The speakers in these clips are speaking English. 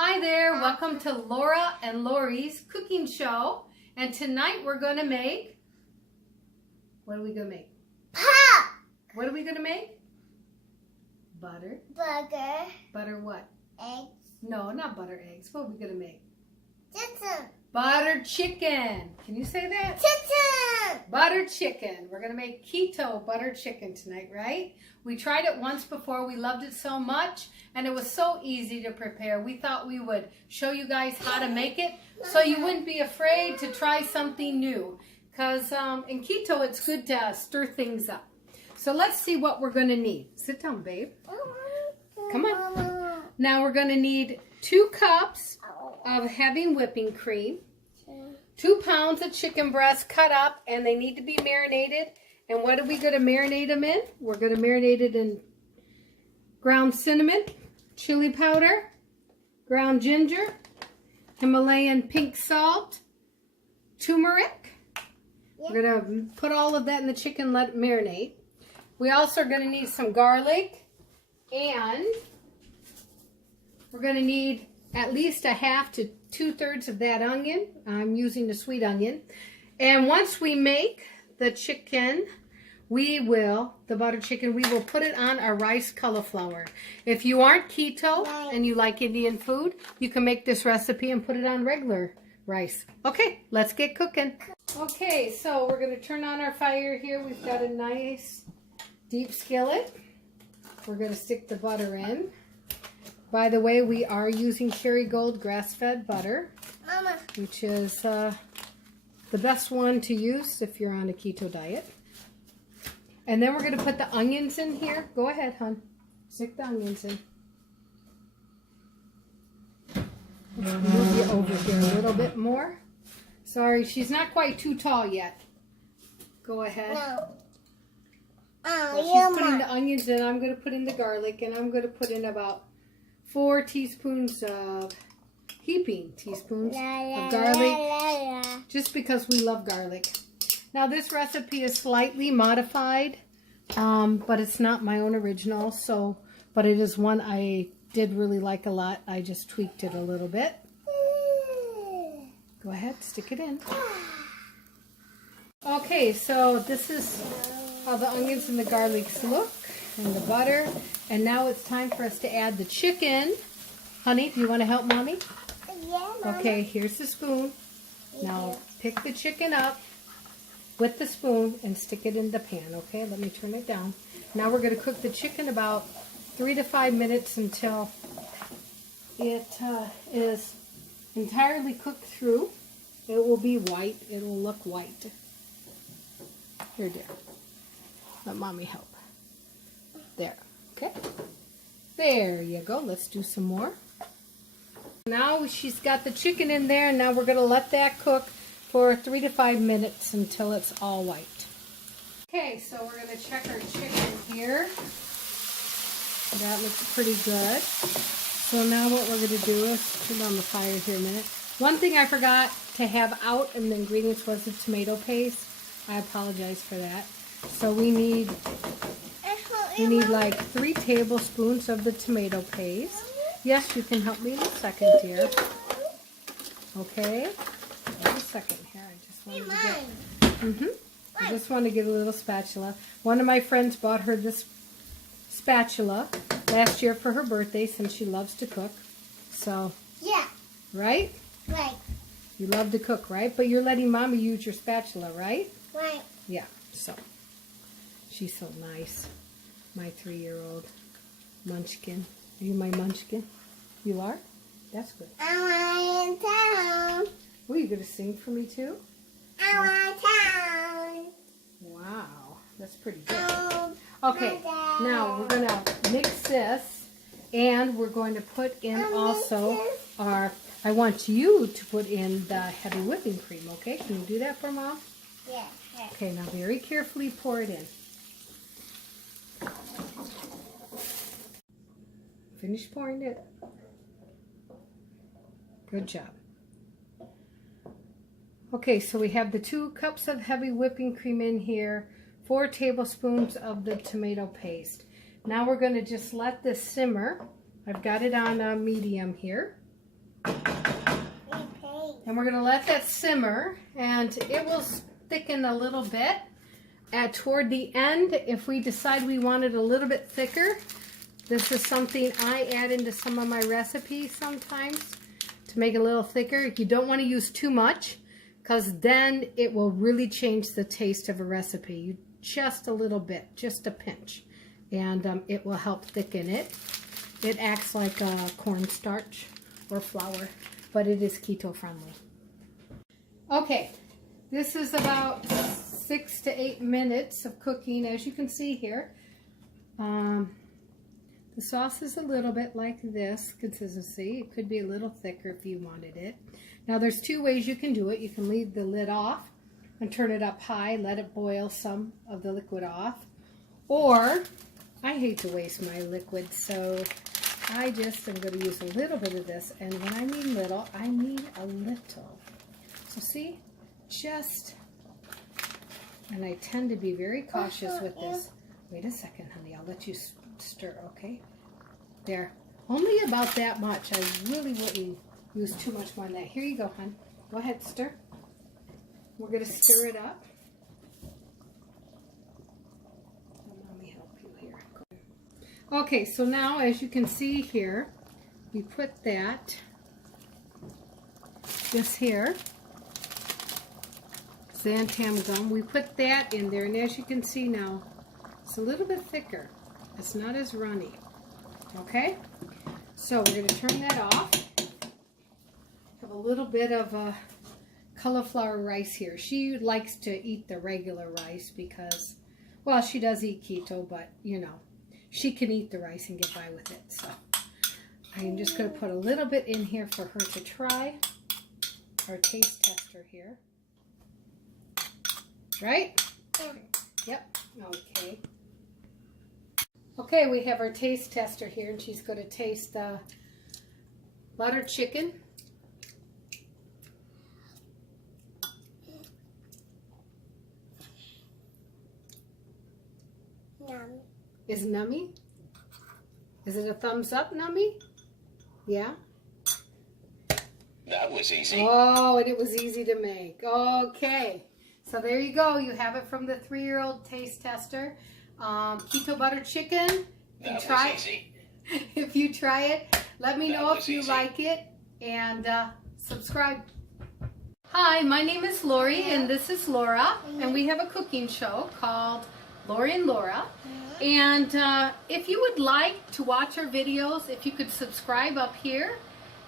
Hi there, welcome to Laura and Laurie's cooking show. And tonight we're going to make, what are we going to make? Pop! What are we going to make? Butter. Burger. Butter what? Eggs. No, not butter eggs. What are we going to make? Chicken. Butter chicken. Can you say that? Chicken. Butter chicken. We're going to make keto butter chicken tonight, right? We tried it once before. We loved it so much, and it was so easy to prepare. We thought we would show you guys how to make it so you wouldn't be afraid to try something new. Because in keto, it's good to stir things up. So let's see what we're going to need. Sit down, babe. Come on. Now we're going to need 2 cups of heavy whipping cream, 2 pounds of chicken breasts cut up, and they need to be marinated. And what are we going to marinate them in? We're going to marinate it in ground cinnamon, chili powder, ground ginger, Himalayan pink salt, turmeric. We're going to put all of that in the chicken, let it marinate. We also are going to need some garlic, and we're going to need at least a half to 2/3 of that onion. I'm using the sweet onion. And once we make the chicken, the butter chicken, we will put it on our rice cauliflower. If you aren't keto and you like Indian food, you can make this recipe and put it on regular rice. Okay, let's get cooking. Okay, so we're going to turn on our fire here. We've got a nice deep skillet. We're going to stick the butter in. By the way, we are using Cherry Gold grass-fed butter, Mama, which is the best one to use if you're on a keto diet. And then we're going to put the onions in here. Go ahead, hon. Stick the onions in. Let's move you over here a little bit more. Sorry, she's not quite too tall yet. Go ahead. no. Well, she's putting the onions in. I'm going to put in the garlic, and I'm going to put in about 4 teaspoons of heaping teaspoons of garlic, just because we love garlic. Now this recipe is slightly modified, but it's not my own original, but it is one I did really like a lot. I just tweaked it a little bit. Go ahead, stick it in. Okay, so this is how the onions and the garlics look, and the butter. And now it's time for us to add the chicken. Honey, do you want to help Mommy? Yeah, Mama. Okay, here's the spoon. Now pick the chicken up with the spoon and stick it in the pan, okay? Let me turn it down. Now we're going to cook the chicken about 3 to 5 minutes until it is entirely cooked through. It will be white. It will look white. Here, dear. Let Mommy help. There. Okay. There you go. Let's do some more. Now she's got the chicken in there, and now we're going to let that cook for 3 to 5 minutes until it's all white. Okay, so we're going to check our chicken here. That looks pretty good. So now what we're going to do is turn on the fire here a minute. One thing I forgot to have out in the ingredients was the tomato paste. I apologize for that. So we need like 3 tablespoons of the tomato paste. Yes, you can help me in a second, dear. Okay. Wait a second here. I just want to get a little spatula. One of my friends bought her this spatula last year for her birthday, since she loves to cook. So, Yeah. right? Right. You love to cook, right? But you're letting Mommy use your spatula, right? Right. Yeah. So, she's so nice. My 3-year-old munchkin. Are you my munchkin? You are? That's good. I want town. Oh, you going to sing for me too? I want town. Wow. That's pretty good. Okay. Now, we're going to mix this, and we're going to put in also I want you to put in the heavy whipping cream, okay? Can you do that for Mom? Yeah. Okay, now very carefully pour it in. Finish pouring it. Good job. Okay, so we have the 2 cups of heavy whipping cream in here, 4 tablespoons of the tomato paste. Now we're going to just let this simmer. I've got it on a medium here. And we're going to let that simmer, and it will thicken a little bit. Toward the end, if we decide we want it a little bit thicker, this is something I add into some of my recipes sometimes to make it a little thicker. You don't want to use too much, because then it will really change the taste of a recipe. Just a little bit, just a pinch, and it will help thicken it. It acts like cornstarch or flour, but it is keto friendly. Okay, this is about 6 to 8 minutes of cooking, as you can see here. The sauce is a little bit like this consistency. It could be a little thicker if you wanted it. Now there's 2 ways you can do it. You can leave the lid off and turn it up high, let it boil some of the liquid off. Or, I hate to waste my liquid, so I just am going to use a little bit of this. And when I mean little, I mean a little. So see, just, and I tend to be very cautious with this. Wait a second, honey, I'll let you stir, okay? There, only about that much. I really wouldn't use too much more than that. Here you go, hon. Go ahead, stir. We're going to stir it up. Let me help you here. Okay, so now as you can see here, we put this here, xanthan gum, we put that in there, and as you can see now, it's a little bit thicker. It's not as runny. Okay? So we're going to turn that off. Have a little bit of cauliflower rice here. She likes to eat the regular rice because, well, she does eat keto, but, you know, she can eat the rice and get by with it. So I'm just going to put a little bit in here for her to try. Our taste tester here. Right? Yep. Okay. Okay, we have our taste tester here, and she's going to taste the butter chicken. Yum. Is it nummy? Is it a thumbs up, nummy? Yeah? That was easy. Oh, and it was easy to make. Okay. So there you go. You have it from the 3-year-old taste tester. Keto butter chicken. That try was easy. If you try it, let me That know was if you easy. like it, and subscribe. Hi, my name is Laurie, and this is Laura, and we have a cooking show called Laurie and Laura. And if you would like to watch our videos, if you could subscribe up here,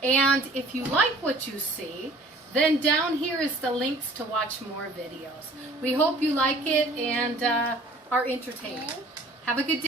and if you like what you see, then down here is the links to watch more videos. We hope you like it and are entertained. Have a good day.